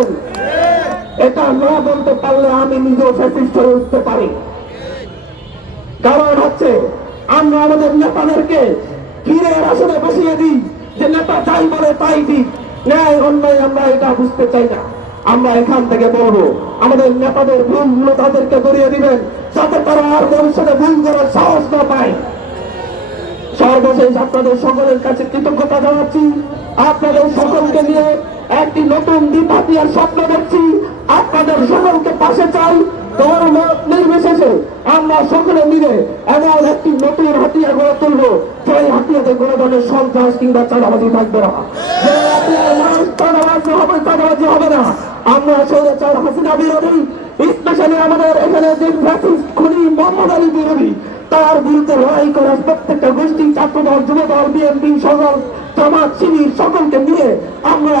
করেন। এটা না বলতে পারলে আমি নিজেও ফ্যাসিস্ট হয়ে উঠতে পারি। কারণ হচ্ছে, আমরা আমাদের নেতাদেরকে ফিরে আসলে বসিয়ে দিই, যে নেতা চাই বলে তাই দিই ন্যায় অন্যায় আমরা এটা বুঝতে চাই না। আমরা এখান থেকে বলব, আমাদের নেতাদের ভুলগুলো তাদেরকে ধরিয়ে দিবেন, যাতে তারা আর ভবিষ্যতে ভুল করার সাহস না পায়। সর্বশেষ আপনাদের সকলের কাছে কৃতজ্ঞতা জানাচ্ছি। আপনাদের সকলকে নিয়ে একটি নতুন দ্বীপ হাতিয়ার স্বপ্ন দেখছি। আপনাদের সকলকে পাশে চাই। ধর্ম নির্বিশেষে আমরা সকলে মিলে এমন একটি নতুন হাতিয়ার গড়ে তুলবো যে হাতিয়াতে কোনো ধরনের সন্ত্রাস কিংবা চাঁদাবাজি থাকবে না। চাঁদাবাজি হবে চাঁদাবাজি হবে না। আমরা সৌরে চার হাসিনা বিরোধী স্পেশালি আমাদের এখানে যে ফ্যাসিস্ট খুনি মোহাম্মদ আলী বিরোধী, তার বিরুদ্ধে লড়াই করার প্রত্যেকটা গোষ্ঠী, ছাত্রদল, যুবদল, বিএনপি সকল জামাত, শিবির, সকলকে নিয়ে আমরা